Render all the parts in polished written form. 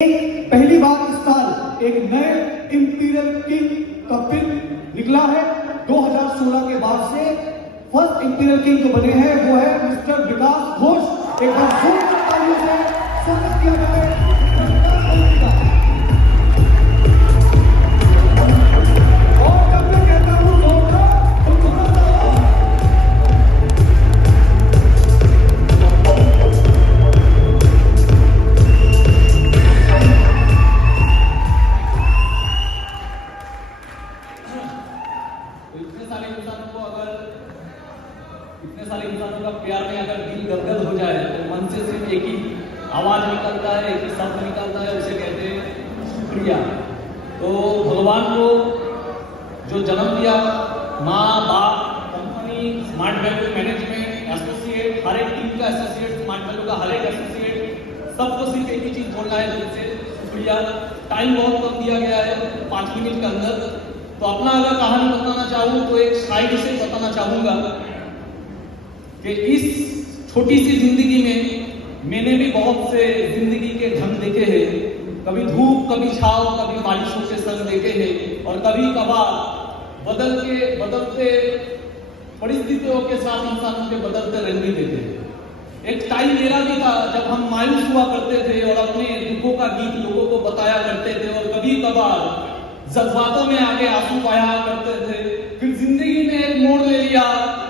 पहली बार इस साल एक नए इंपीरियल किंग का फिल्म निकला है। 2016 के बाद से फर्स्ट इंपीरियल किंग जो बने हैं वो है मिस्टर विकास घोष। एक बार जोरदार तालियों से स्वागत किया जाए विकास घोष का। और जब मैं कहता हूं जोरदार तो इतने सारे इंसानों का प्यार में अगर दिल गदगद हो जाए तो मन से सिर्फ एक ही आवाज निकलता है, एक ही शब्द निकलता है, उसे कहते हैं शुक्रिया। तो भगवान को जो जन्म दिया, माँ बाप, company, smart value management, associate, हर एक टीम का एसोसिएट, स्मार्ट वैल्यू का हर एक एसोसिएट, सबको सिर्फ एक ही चीज बोलना है दिल से, शुक्रिया। टाइम बहुत कम दिया गया है, 5 मिनट के अंदर। तो अपना अगर कहानी बताना चाहूँ तो एक साइड से बताना चाहूंगा कि इस छोटी सी जिंदगी में मैंने भी बहुत से जिंदगी के ढंग देखे हैं। कभी धूप, कभी छाव, कभी बारिशों के संग देखे हैं, और कभी कभार बदलते परिस्थितियों के साथ इंसानों के बदलते रंग भी देखे हैं। एक टाइम मेरा भी था जब हम मायूस हुआ करते थे और अपने दुखों का गीत लोगों को बताया करते थे, और कभी कभार जज्बातों में आगे आंसू बहाया करते थे। फिर जिंदगी ने एक मोड़ ले लिया,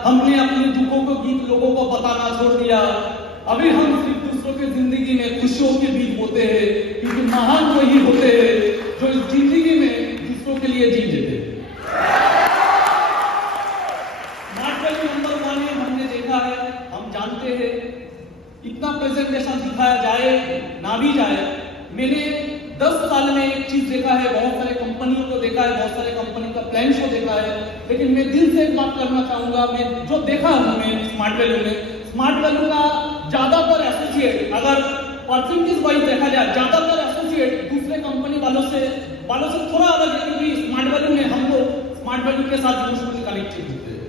हमने अपने दुखों को गीत लोगों को बताना छोड़ दिया। अभी हम सिर्फ दूसरों की जिंदगी में खुशियों के गीत बोते हैं, क्योंकि महान वही होते हैं जो इस जिंदगी में दूसरों के लिए जी लेते हैं। नंबर 1 में हमने देखा है, हम जानते हैं, इतना प्रेजेंटेशन दिखाया जाए ना भी जाए, मैंने 10 साल में एक चीज देखा है, बहुत सारे कंपनियों को देखा है, बहुत सारे कंपनी का प्लान शो देखा है, लेकिन मैं दिल से एक बात करना चाहूंगा। मैं जो देखा हमने स्मार्ट वैल्यू का ज्यादातर एसोसिएट, अगर परसेंटेज वाइज देखा जाए, ज्यादातर एसोसिएट दूसरे कंपनी वालों से थोड़ा अलग है, क्योंकि स्मार्ट वैल्यू में हम लोग स्मार्ट वैल्यू के साथ इमोशनली कनेक्टेड होते हैं।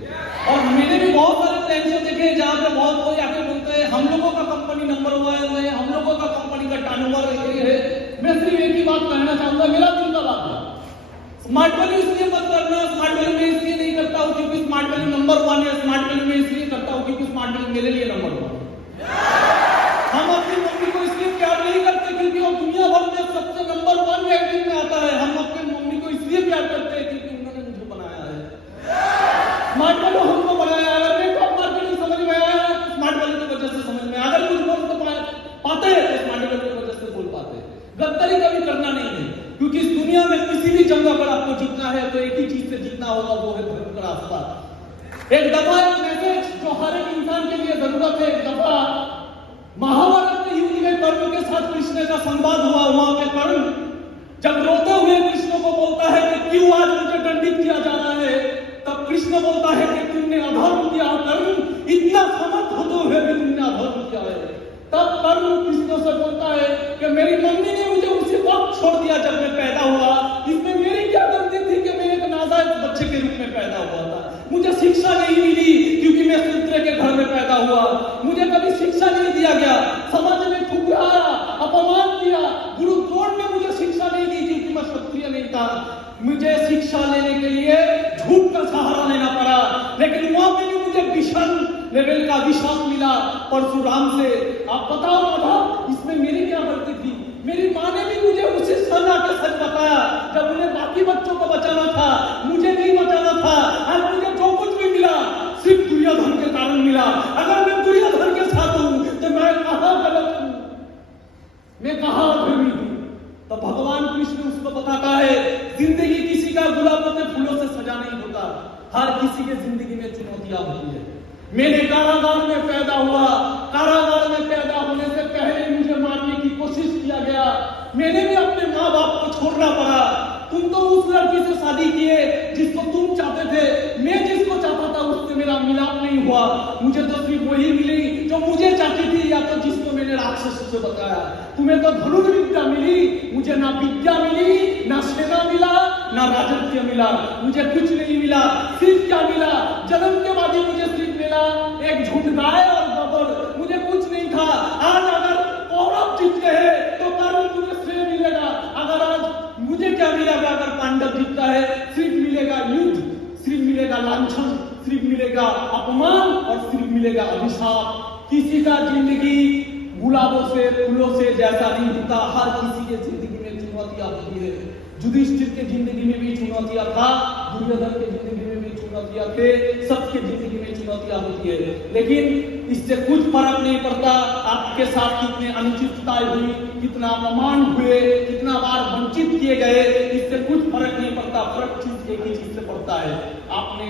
और मैंने भी बहुत सारे प्लान शो देखे जहां पे बहुत कोई आके बोलते हैं हम लोगों का कंपनी नंबर 1 है, हम लोगों का कंपनी का टर्नओवर ये है। मैं सिर्फ एक ही बात कहना चाहूंगा, मेरा दिल का बात है, स्मार्ट वैल्यू इसलिए मत करना। स्मार्ट वैल्यू में इसलिए नहीं करता हूं क्योंकि स्मार्ट वैल्यू नंबर 1 है, स्मार्ट वैल्यू में इसलिए करता हूं क्योंकि स्मार्ट वैल्यू मेरे लिए नंबर 1 है। हम अपनी मम्मी को इसलिए प्यार नहीं करते क्योंकि वो दुनिया भर में सबसे नंबर 1 रैंकिंग में आता है। हम अपनी मम्मी को इसलिए प्यार करते हैं क्योंकि उन्होंने मुझे बनाया है। स्मार्ट वैल्यू हमको बनाया है। अगर मेरे को मार्केटिंग समझ में आया है तो स्मार्ट वैल्यू की वजह से समझ में, अगर कुछ बोल पाते हैं तो स्मार्ट वैल्यू की वजह से बोल पाते हैं। गद्दारी कभी करना नहीं है, क्योंकि इस दुनिया में किसी भी जंग पर आपको जीतना है तो एक ही चीज से जीतना होगा, वो है धर्म का रास्ता। एक दफा एक मैसेज जो हर एक इंसान के लिए जरूरत है। एक दफा महाभारत के युद्ध में कर्ण के साथ कृष्ण का संवाद हुआ। वहां पे कर्ण जब रोते हुए कृष्ण को बोलता है कि क्यों आज मुझे दंडित किया जा रहा है, तब कृष्ण बोलता है कि तुमने अधर्म किया कर्ण, इतना समर्थ होते हुए भी तुमने अधर्म किया है। तब कर्ण कृष्ण से बोलता है कि मेरी मम्मी ने मुझे उसी वक्त छोड़ दिया जब मैं पैदा हुआ। इसमें मेरी क्या गलती थी कि मैं एक नाजायज बच्चे के रूप में पैदा हुआ था। मुझे शिक्षा नहीं मिली क्योंकि मैं शूद्र के घर में पैदा हुआ। मुझे कभी शिक्षा नहीं दिया गया, समाज में ठुकराया, अपमान किया। गुरु द्रोण ने मुझे शिक्षा नहीं दी क्योंकि मैं क्षत्रिय नहीं था। मुझे शिक्षा लेने के लिए झूठ का सहारा लेना पड़ा, लेकिन वहां पे भी मुझे विषम लेवल का विश्वास मिला परशुराम से। आप बताओ राधा, इसमें मेरी क्या गलती थी? मेरी माँ ने भी मुझे उसी समय आके सच बताया जब उन्हें बाकी बच्चों को बचाना था, मुझे नहीं बचाना था। आज मुझे जो कुछ भी मिला सिर्फ दुर्योधन के कारण मिला। अगर मैं दुर्योधन के साथ हूं तो मैं कहां गलत हूं, मैं कहां अधर्मी हूं? तो भगवान कृष्ण उसको बताता है जिंदगी किसी का गुलाबों के फूलों से सजा नहीं होता, हर किसी के जिंदगी में चुनौतियां होती है। मैंने कारागार में पैदा हुआ, कारागार में पैदा होने से पहले मुझे मारने की कोशिश किया गया। मैंने भी अपने माँ बाप को छोड़ना पड़ा। तुम तो उस लड़की से शादी किए जिसको तुम चाहते थे, मैं जिसको चाहता था उससे मेरा मिलाप नहीं हुआ। मुझे तो सिर्फ वही मिली जो मुझे चाहती थी, या तो जिसको मैंने राक्षस से बताया। तुम्हें तो धनुर्विद्या मिली, मुझे ना विद्या मिली, ना सेना मिला, ना राजत्व मिला। मुझे कुछ नहीं मिला। सिर्फ क्या मिला? जन्म के बाद ही मुझे सिर्फ मिला एक झुंड गाय और गोबर। मुझे कुछ नहीं था। आज अगर कौरव जीत गए तो कर्ण मुझे मिलेगा अगर पांडव जीतता है? सिर्फ मिलेगा युद्ध, सिर्फ मिलेगा लांछन, सिर्फ मिलेगा अपमान और सिर्फ मिलेगा अभिशाप। किसी का जिंदगी गुलाबों से फूलों से जैसा नहीं होता, हर किसी के जिंदगी में चुनौतियां होती है। युधिष्ठिर के जिंदगी में भी चुनौतियां था, दुर्योधन के जिंदगी में भी चुनौतियां थे, सबके जिंदगी में चुनौतियां होती है। लेकिन इससे कुछ फर्क नहीं पड़ता आपके साथ कितने अनुचितताएं हुई, कितना अपमान हुए, कितना बार वंचित किए गए, इससे कुछ फर्क नहीं पड़ता। फर्क चीज एक ही चीज से पड़ता है, आपने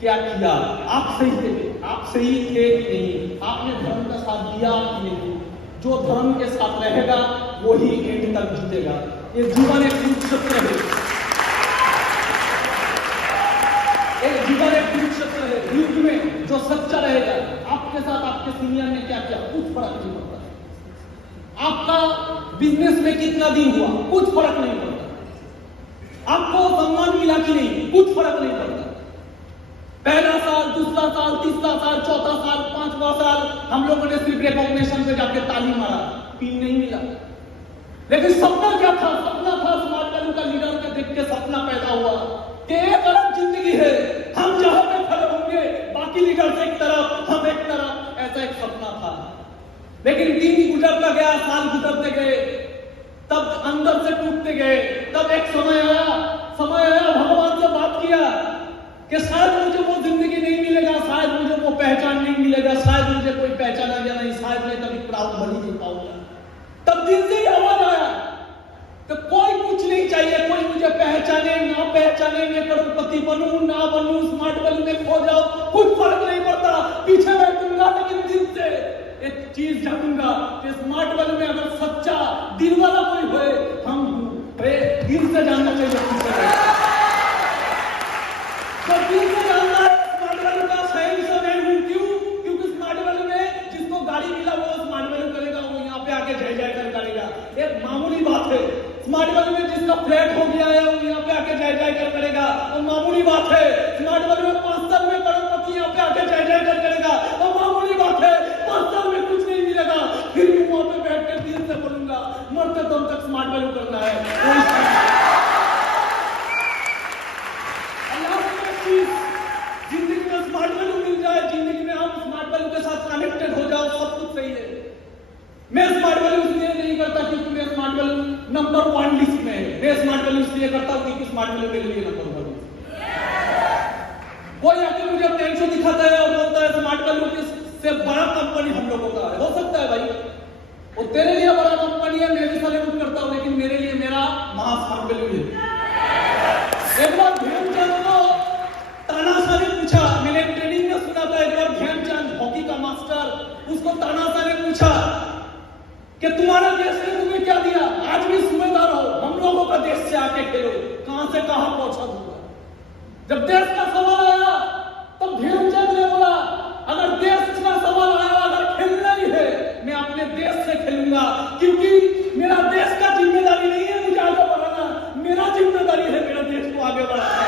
क्या किया। आप सही थे, आप सही थे कि नहीं, आपने धर्म का साथ दिया कि नहीं। जो धर्म के साथ रहेगा वही एंड तक जीतेगा। ये जीवन एक कुरुक्षेत्र है, एक जीवन एक कुरुक्षेत्र है। युद्ध में जो सच्चा रहेगा, आपके साथ आपके सीनियर ने क्या किया, कुछ फर्क नहीं पड़ता। आपका बिजनेस में कितना दिन हुआ, कुछ फर्क नहीं पड़ता। आपको सम्मान मिला कि नहीं, कुछ फर्क नहीं पड़ता। पहला साल, दूसरा साल, तीसरा साल, चौथा साल, पांचवा साल, हम लोगों ने सिर्फ रिकॉग्निशन पे जाके ताली मारा, पिन नहीं मिला। लेकिन सपना क्या था? सपना था स्मार्ट वैल्यू का लीडर के देख के सपना पैदा हुआ कि एक अलग जिंदगी है, हम जहां पे खड़े होंगे बाकी लीडर एक तरफ, हम एक तरफ, ऐसा एक सपना था। लेकिन दिन गुजरता गया, साल गुजरते गए, तब अंदर से टूटते गए। तब एक समय आया भगवान से बात किया कि शायद मुझे वो जिंदगी नहीं मिलेगा, शायद मुझे वो पहचान नहीं मिलेगा, शायद मुझे कोई पहचानेगा नहीं, शायद मैं कभी प्राउड बन नहीं पाऊंगा। तब दिल से ही आवाज आया कि कोई कुछ नहीं चाहिए, कोई मुझे पहचाने ना पहचाने, मैं करोड़पति बनूं ना बनूं, स्मार्ट वैल्यू में खो जाओ, कुछ फर्क नहीं पड़ता। पीछे बैठूंगा लेकिन दिल से एक चीज जानूंगा कि स्मार्ट वैल्यू में अगर सच्चा दिल वाला कोई होए, हम दिल से जानना चाहिए। तो दिल से जानना है स्मार्ट वैल्यू का सही से मैं हूं। क्यों? क्योंकि स्मार्ट वैल्यू में जिसको गाड़ी मिला वो स्मार्ट वैल्यू करेगा, वो यहाँ पे आके जय जय कर करेगा, एक मामूली बात है। स्मार्ट वैल्यू में जिसका फ्लैट हो गया है वो यहाँ पे आके जय जय कर करेगा, वो मामूली बात है। स्मार्ट वैल्यू में 5 साल में करोड़पति यहाँ पे आके जय जय कर करेगा, वो मामूली बात है। 5 साल में कुछ नहीं मिलेगा, फिर भी वहां पे बैठ के दिल से बोलूंगा, मरते दम तक स्मार्ट वैल्यू करना है। जिंदगी में स्मार्ट वैल्यू मिल जाए, जिंदगी में हम स्मार्ट वैल्यू के साथ कनेक्टेड हो जाओ, सब कुछ सही है। मैं स्मार्ट वैल्यू इसलिए नहीं करता क्योंकि मैं स्मार्ट वैल्यू नंबर 1 लिस्ट में है। मैं स्मार्ट वैल्यू इसलिए करता हूं क्योंकि स्मार्ट वैल्यू मेरे लिए नंबर 1 है। कोई आके मुझे अपने इशू दिखाता है और बोलता है स्मार्ट वैल्यू से बड़ा कंपनी हम लोगों का है। हो सकता है भाई, वो तेरे लिए बड़ा कंपनी है, मैं भी सेलिब्रेट करता हूं, लेकिन मेरे लिए मेरा स्मार्ट वैल्यू है। एक बार ध्यानचंद को तानाशाह ने पूछा, मैंने ट्रेनिंग में सुना था, एक बार ध्यानचंद हॉकी का मास्टर, उसको तानाशाह ने पूछा कि तुम्हारे देश ने तुम्हें क्या दिया, आज भी सूबेदार हो, हम लोगों का देश से आके खेलो, कहां से कहां पहुंचा दूंगा। जब देश का सवाल आया तब ध्यानचंद ने बोला, अगर देश का सवाल आया, अगर खेलना ही है, मैं अपने देश से खेलूंगा, क्योंकि मेरा देश का जिम्मेदारी नहीं है मुझे आगे बढ़ाना, मेरा जिम्मेदारी है मेरा देश को आगे बढ़ाना।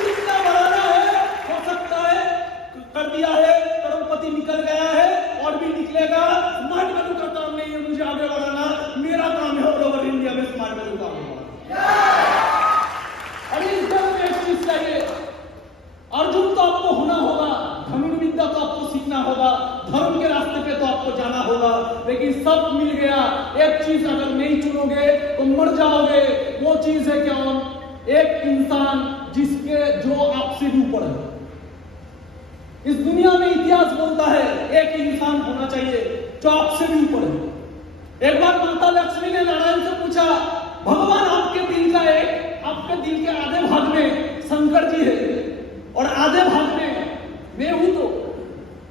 कितना बढ़ाना है, हो सकता है कर दिया है, करोड़पति निकल गया है और भी निकलेगा। स्मार्ट वैल्यू का काम नहीं है मुझे आगे बढ़ाना, मेरा काम है ऑल ओवर इंडिया में स्मार्ट वैल्यू का और इस देश में एक चीज चाहिए, अर्जुन तो आपको होना होगा, धनुर्विद्या तो आपको सीखना होगा, धर्म के रास्ते पे तो आपको जाना होगा, लेकिन सब मिल गया। एक चीज अगर नहीं चुनोगे तो मर जाओगे। वो चीज है क्या? एक इंसान जो आपसे भी ऊपर है। इस दुनिया में इतिहास बोलता है एक इंसान होना चाहिए जो आपसे भी ऊपर है। एक बार माता लक्ष्मी ने नारायण से पूछा, भगवान आपके दिल के आधे भाग में शंकर जी है और आधे भाग में मैं हूं। तो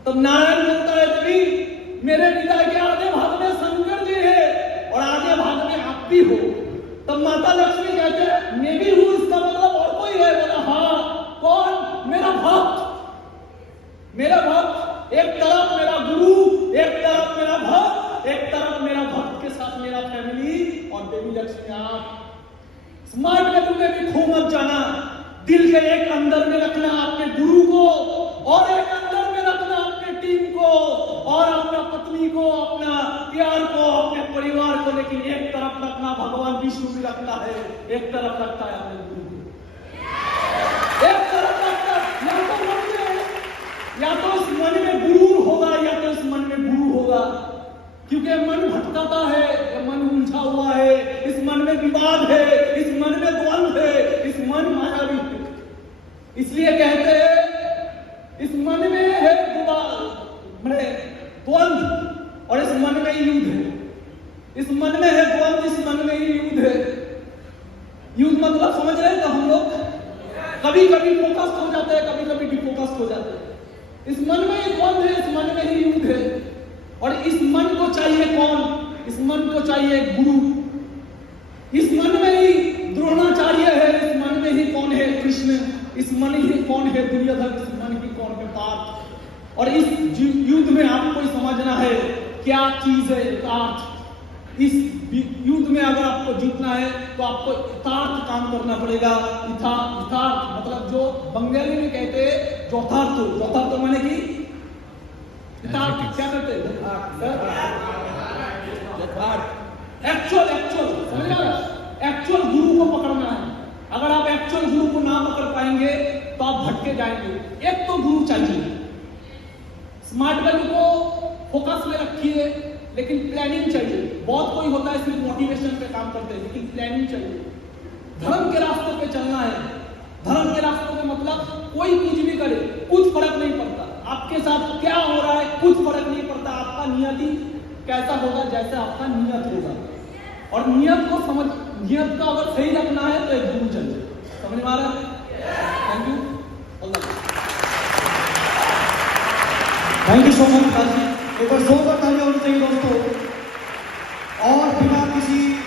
तब नारायण बोलता है, देवी मेरे हृदय के आधे भाग में शंकर जी है और आधे भाग में आप भी हो। तब माता लक्ष्मी कहते हैं, मैं भी हूं, इसका मतलब और कोई है? बोला हाँ, कौन? मेरा भक्त। मेरा भक्त, एक तरफ मेरा गुरु, एक तरफ मेरा भक्त, एक तरफ मेरा भक्त के साथ मेरा फैमिली और देवी लक्ष्मी आप। स्मार्ट वैल्यू में भी खो मत जाना। दिल के एक अंदर में रखना अपने गुरु को और एक अंदर में रखना अपने टीम को और अपना पत्नी को, अपना प्यार को, अपने परिवार को, लेकिन एक तरफ रखना भगवान विष्णु भी रखता है, एक तरफ रखता है अपने गुरु को, एक तरफ रखता है। या तो इस मन में गुरु होगा या तो इस मन में गुरु होगा, क्योंकि मन भटकाता है, मन उलझा हुआ है, इस मन में विवाद है, इस मन में द्वंद्व है, इस मन मायावी है। इसलिए कहते हैं इस मन में है द्वंद्व और इस मन में ही युद्ध है। इस मन में है द्वंद्व, इस मन में ही युद्ध है। युद्ध मतलब समझ रहे हैं? तो हम लोग कभी कभी फोकस हो जाते हैं, कभी कभी डिफोकस हो जाते हैं। इस मन में ही द्वंद्व है, इस मन में ही युद्ध है। और इस मन को चाहिए कौन? इस मन को चाहिए गुरु। इस मन में ही द्रोणाचार्य है, इस मन में ही कौन है? कृष्ण। इस मन ही कौन है? दुर्योधन। इस मन ही कौन है? पार्थ। और इस युद्ध में आपको समझना है क्या चीज है यथार्थ। इस युद्ध में अगर आपको जीतना है तो आपको यथार्थ काम करना पड़ेगा। यथार्थ मतलब जो बंगाली में कहते हैं यथार्थ। यथार्थ माने की क्या करते हैं? एक्चुअल गुरु को पकड़ना है। अगर आप एक्चुअल गुरु को ना पकड़ पाएंगे तो आप भटके जाएंगे। एक तो गुरु चाहिए। स्मार्ट वैल्यू को फोकस में रखिए, लेकिन प्लानिंग चाहिए। बहुत कोई होता है सिर्फ मोटिवेशन पे काम करते हैं, लेकिन प्लानिंग चाहिए। धर्म के रास्ते पे चलना है। धर्म के रास्ते पे मतलब कोई कुछ भी करे, कुछ फर्क नहीं पड़ता। आपके साथ क्या हो रहा है कुछ फर्क नहीं पड़ता। आपका नियत ही कैसा होगा? जैसे आपका नियत होगा। और नियत को नियत का अगर सही रखना है तो एक गुरु चाहिए। समझ में आ रहा है? Thank you. Thank you so much. एक बार जोरदार तालियां होनी चाहिए दोस्तों।